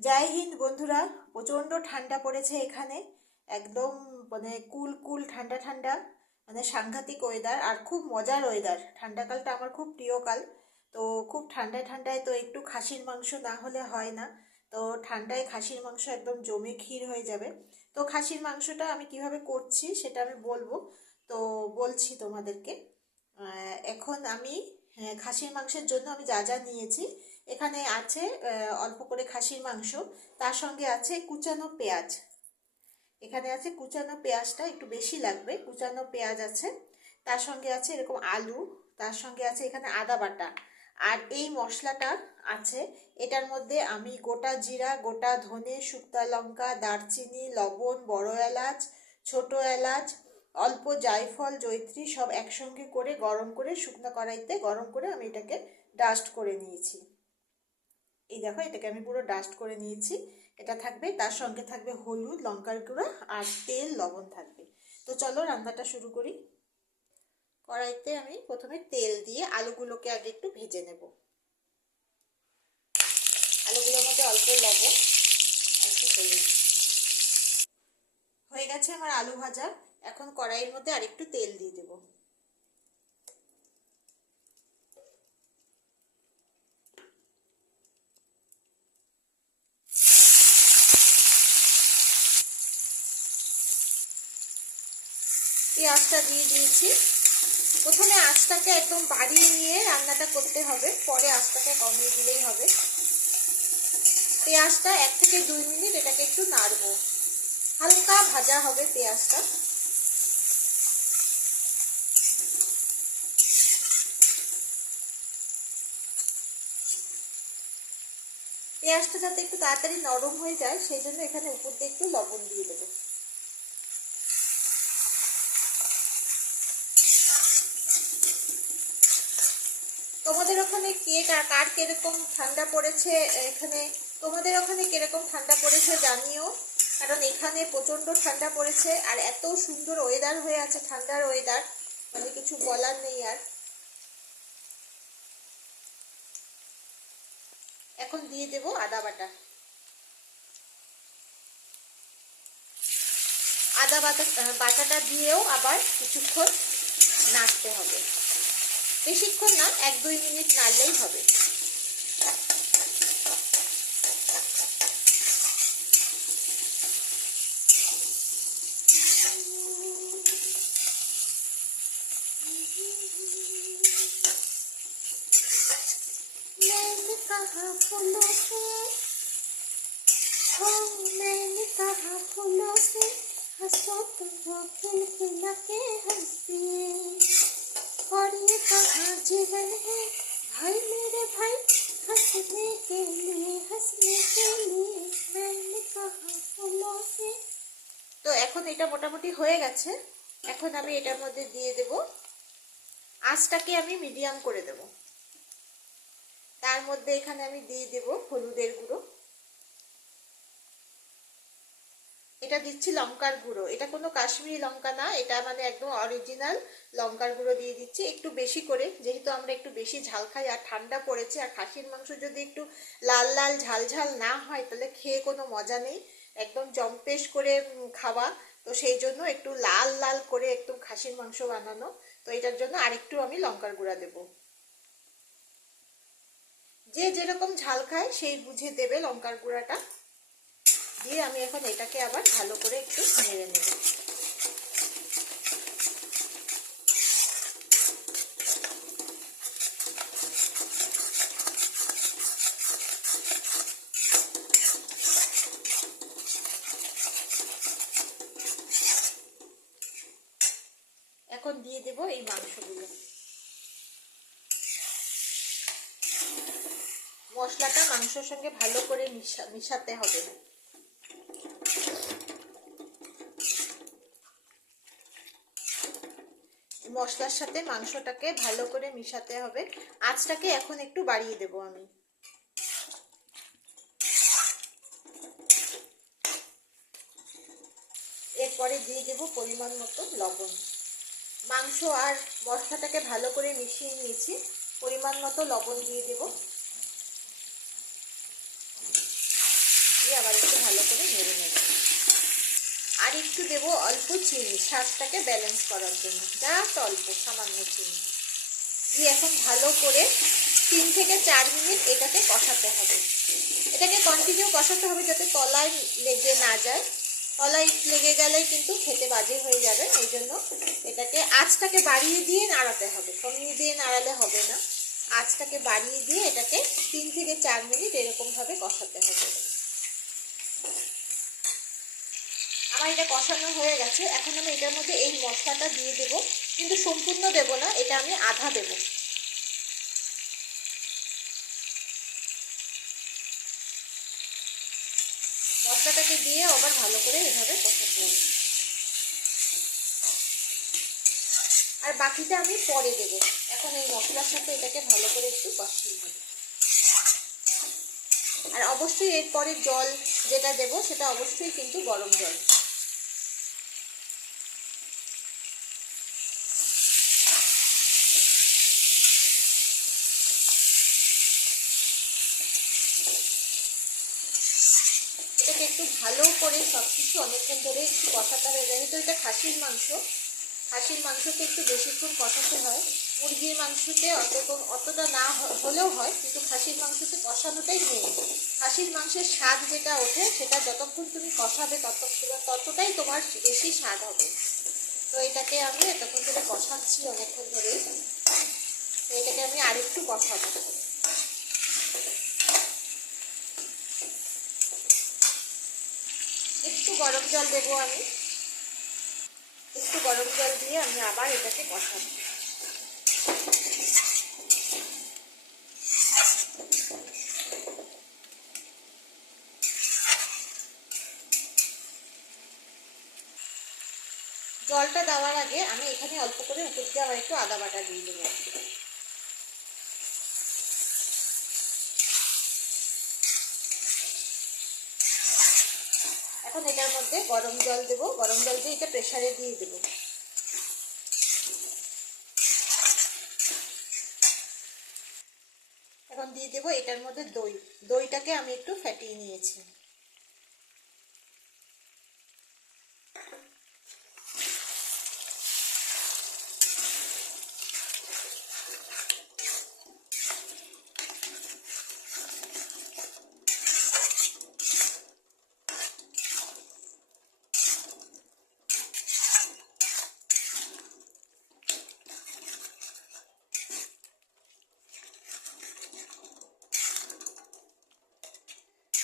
জয় হিন্দ বন্ধুরা। প্রচণ্ড ঠান্ডা পড়েছে এখানে। একদম মানে কুল কুল ঠান্ডা ঠান্ডা, মানে সাংঘাতিক ওয়েদার আর খুব মজার ওয়েদার। ঠান্ডাকালটা আমার খুব প্রিয় কাল। তো খুব ঠান্ডায় ঠান্ডায় তো একটু খাসির মাংস না হলে হয় না। তো ঠান্ডায় খাসির মাংস একদম জমে ক্ষীর হয়ে যাবে। তো খাসির মাংসটা আমি কিভাবে করছি সেটা আমি বলবো। তো বলছি তোমাদেরকে। এখন আমি খাসির মাংসের জন্য আমি যা যা নিয়েছি। এখানে আছে অল্প করে খাসির মাংস, তার সঙ্গে আছে কুচানো পেঁয়াজ। এখানে আছে কুচানো পেঁয়াজটা একটু বেশি লাগবে, কুচানো পেঁয়াজ আছে। তার সঙ্গে আছে এরকম আলু, তার সঙ্গে আছে এখানে আদা বাটা। আর এই মশলাটা আছে, এটার মধ্যে আমি গোটা জিরা, গোটা ধনে, শুকনো লঙ্কা, দারচিনি, লবণ, বড় এলাচ, ছোট এলাচ, অল্প জায়ফল, জয়িত্রী সব একসঙ্গে করে গরম করে শুকনো কড়াইতে গরম করে আমি এটাকে ডাস্ট করে নিয়েছি। এই দেখো, এটাকে আমি পুরো ডাস্ট করে নিয়েছি। এটা থাকবে, তার সঙ্গে থাকবে হলুদ, লঙ্কার গুঁড়ো আর তেল, লবণ থাকবে। তো চলো রান্নাটা শুরু করি। কড়াইতে আমি প্রথমে তেল দিয়ে আলুগুলোকে আগে একটু ভেজে নেব। আলুগুলোর মধ্যে অল্প লবণ, অল্প হলুদ। হয়ে গেছে আমার আলু ভাজা। এখন কড়াইয়ের মধ্যে আরেকটু তেল দিয়ে দেবো। পেঁয়াজটা দিয়ে দিয়েছি। প্রথমে আঁচটাকে একদম বাড়িয়ে নিয়ে রান্নাটা করতে হবে, পরে আঁচটাকে কমিয়ে দিলেই হবে। পেঁয়াজটা 1 থেকে 2 মিনিট এটাকে একটু নাড়বো, হালকা ভাজা হবে পেঁয়াজটা। পেঁয়াজটা যাতে একটু তাড়াতাড়ি নরম হয়ে যায় সেই জন্য এখানে উপর দিয়ে একটু লবণ দিয়ে দেবো। তোমাদের ওখানে কার কিরকম ঠান্ডা পড়েছে, এখানে তোমাদের ওখানে কিরকম ঠান্ডা পড়েছে জানিও। কারণ এখানে প্রচন্ড ঠান্ডা পড়েছে আর এত সুন্দর ওয়েদার হয়ে আছে, ঠান্ডার ওয়েদার, মানে কিছু বলার নেই আর। এখন দিয়ে দেব আদা বাটা। আদা বাটাটা দিয়েও আবার কিছুক্ষণ নাড়তে হবে। বেশিক্ষণ না, 1-2 মিনিট নাড়লেই হবে। मैंने कहा फूलों से, ओ मैंने कहा फूलों से हंसो तो वो खिलखिला के हंसते, और ये कहा जीवन है भाई मेरे भाई, हंसने के लिए मैंने कहा फूलों से। তো এখন এটা মোটামুটি হয়ে গেছে। এখন আমি এটার মধ্যে দিয়ে দেব, আঁচটাকে আমি মিডিয়াম করে দেব। তার মধ্যে এখানে আমি দিয়ে দেব হলুদের গুঁড়ো। এটা দিচ্ছি লঙ্কার গুঁড়ো, এটা কোনো কাশ্মীরি লঙ্কা না, এটা মানে একদম অরিজিনাল লঙ্কার গুঁড়ো দিয়ে দিচ্ছি একটু বেশি করে, যেহেতু আমরা একটু বেশি ঝাল খাই আর ঠান্ডা পড়েছে। আর খাসির মাংস যদি একটু লাল লাল ঝাল ঝাল না হয় তাহলে খেয়ে কোনো মজা নেই, একদম জম্পেশ করে খাওয়া। তো সেই জন্য একটু লাল লাল করে একটু খাসির মাংস বানানো। তো এটার জন্য আরেকটু আমি লঙ্কার গুঁড়া দেবো। যে যেরকম ঝাল খায় সেই বুঝে দেবে লঙ্কার গুঁড়াটা। দিয়ে আমি এখন এটাকে আবার ভালো করে একটু নেড়ে নেব। এখন দিয়ে দেব এই মাংসগুলো। মশলাটা মাংসের সঙ্গে ভালো করে মিশাতে হবে। মশলার সাথে মাংসটাকে ভালো করে মিশাতে হবে। আঁচটাকে এখন একটু বাড়িয়ে দেব আমি। এরপরে দিয়ে দেব পরিমাণ মতো লবণ। মাংস আর মশলাটাকে ভালো করে মিশিয়ে নিয়েছি, পরিমাণ মতো লবণ দিয়ে দেব। দিয়ে আবার একটু ভালো করে নেড়ে নেব। আর একটু দেব অল্প চিনি, স্বাদটাকে ব্যালেন্স করার জন্য, জাস্ট অল্প সামান্য চিনি দিয়ে এখন ভালো করে 3 থেকে 4 মিনিট এটাকে কষাতে হবে। এটাকে কন্টিনিউ কষাতে হবে যাতে তলায় লেগে না যায়। তলায় লেগে গেলে কিন্তু খেতে বাজে হয়ে যাবে। এই জন্য এটাকে আঁচটাকে বাড়িয়ে দিয়ে নাড়াতে হবে, কমিয়ে দিয়ে নাড়ালে হবে না। আঁচটাকে বাড়িয়ে দিয়ে এটাকে 3 থেকে 4 মিনিট এরকমভাবে কষাতে হবে। আমার এটা কষানো হয়ে গেছে। এখন আমি এটার মধ্যে এই মশলাটা দিয়ে দেবো, কিন্তু সম্পূর্ণ দেব না, এটা আমি আধা দেবো। মশলাটাকে দিয়ে আবার ভালো করে এভাবে কষাতে হবে। আর বাকিটা আমি পরে দেবো। এখন এই মশলার সাথে এটাকে ভালো করে একটু কষিয়ে নেব। আর অবশ্যই এরপরে জল যেটা দেবো সেটা অবশ্যই কিন্তু গরম জল। এটাকে একটু ভালো করে সব কিছু অনেকক্ষণ ধরে একটু কষাতে হবে। যেহেতু এটা খাসির মাংস, খাসির মাংসকে একটু বেশিক্ষণ কষাতে হয়। মুরগির মাংসতে অতটা না হলেও হয়, কিন্তু খাসির মাংসতে কষানোটাই মেন। খাসির মাংসের স্বাদ যেটা ওঠে সেটা যতক্ষণ তুমি কষাবে ততটাই তোমার বেশি স্বাদ হবে। তো এটাকে আমি এতক্ষণ ধরে কষাচ্ছি অনেকক্ষণ ধরে। তো এটাকে আমি আরেকটু কষাবো। একটু গরম জল দেবো আমি। একটু গরম জল দিয়ে আমি আবার এটাকে কষাবো। জলটা দেওয়ার আগে আমি এখানে অল্প করে উপর দিয়ে আবার একটু আদা বাটা দিয়ে দেবো। এখন এটার মধ্যে গরম জল দেবো। গরম জল দিয়ে এটা প্রেসারে দিয়ে দেবো। এখন দিয়ে দেবো এটার মধ্যে দই। দইটাকে আমি একটু ফেটিয়ে নিয়েছি।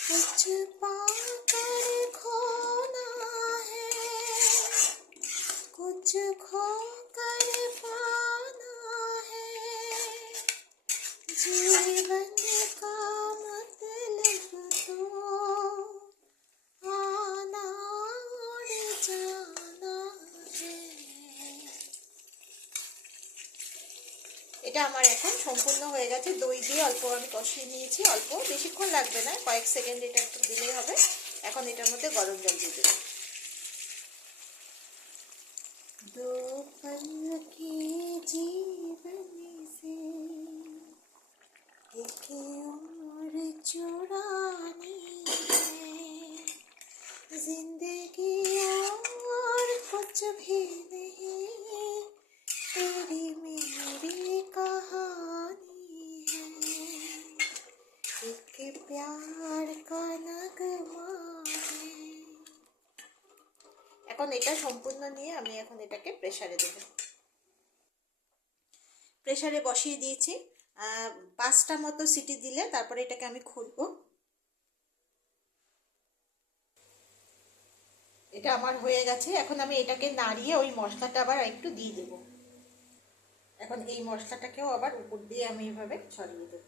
कुछ पाकर खोना है, कुछ खोकर पाना है, जीवन का मतलब तो आना और जाना है। এটা আমার এখন সম্পূর্ণ হয়ে গেছে। দই দিয়ে অল্প আমি কষিয়ে নিয়েছি, অল্প, বেশিক্ষণ লাগবে না, কয়েক সেকেন্ড এটা একটু দিলেই হবে। এখন এটার মধ্যে গরম জল দিয়ে দেবো। दो पल के जीवन से एक उम्र चुरानी है, जिंदगी और कुछ भी नहीं, तेरी मेरी कहानी है, एक प्यार का नगमा है। এখন এটা সম্পূর্ণ নিয়ে আমি এখন এটাকে প্রেসারে দেব। প্রেসারে বসিয়ে দিয়েছি। 5টা মতো সিটি দিলে তারপরে এটাকে আমি খুলবো। এটা আমার হয়ে গেছে। এখন আমি এটাকে নাড়িয়ে ওই মশলাটা আবার একটু দিয়ে দেব। এখন এই মশলাটাকেও আবার উপর দিয়ে আমি এইভাবে ছড়িয়ে দেব।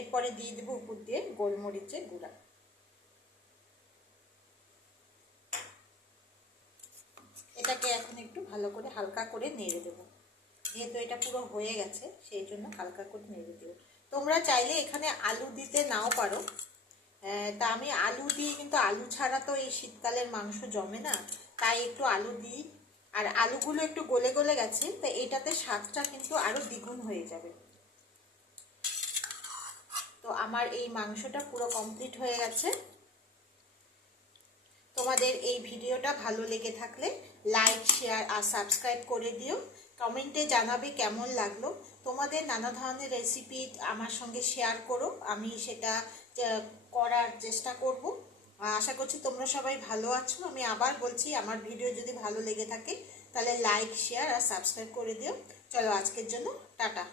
এরপরে দিয়ে দেবো উপর দিয়ে গোলমরিচের গুঁড়া। এটাকে এখন একটু ভালো করে হালকা করে নেড়ে দেবো। যেহেতু এটা পুরো হয়ে গেছে সেই জন্য হালকা করে নেড়ে দেবো। তোমরা চাইলে এখানে আলু দিতে নাও পারো। তা আমি আলু দিই, কিন্তু আলু ছাড়া তো এই শীতকালের মাংস জমে না, তাই একটু আলু দিই। আর আলুগুলো একটু গলে গলে গেছে, তো এইটাতে স্বাদটা কিন্তু আরো দ্বিগুণ হয়ে যাবে। তো আমার এই মাংসটা পুরো কমপ্লিট হয়ে গেছে। তোমাদের এই ভিডিওটা ভালো লেগে থাকলে লাইক, শেয়ার আর সাবস্ক্রাইব করে দিও। কমেন্টে জানাবে কেমন লাগলো। তোমাদের নানা ধরনের রেসিপি আমার সঙ্গে শেয়ার করো, আমি সেটা করার চেষ্টা করব। আশা করছি তোমরা সবাই ভালো আছো। আমি আবার বলছি, আমার ভিডিও যদি ভালো লেগে থাকে তাহলে লাইক, শেয়ার আর সাবস্ক্রাইব করে দিও। চলো আজকের জন্য টাটা।